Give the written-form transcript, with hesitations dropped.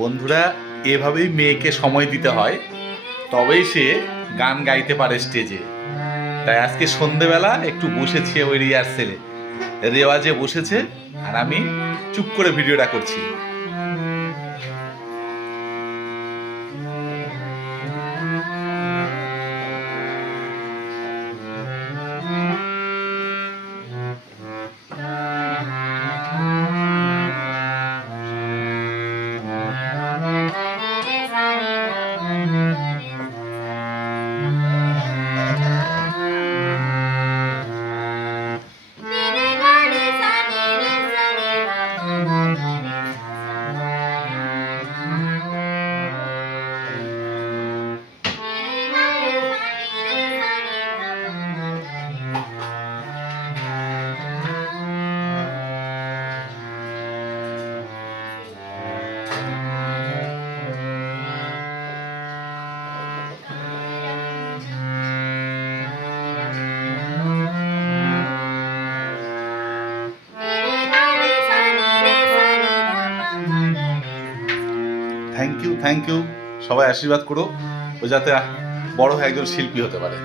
বন্ধুরা, এভাবেই মেয়েকে সময় দিতে হয়, তবেই সে গান গাইতে পারে স্টেজে। তাই আজকে সন্ধেবেলা একটু বসেছি ওই রিহার্সেলে, রেওয়াজে বসেছে, আর আমি চুপ করে ভিডিওটা করছি। Thank you, thank you. সবাই আশীর্বাদ করো ও যাতে বড় হয়ে একজন শিল্পী হতে পারে।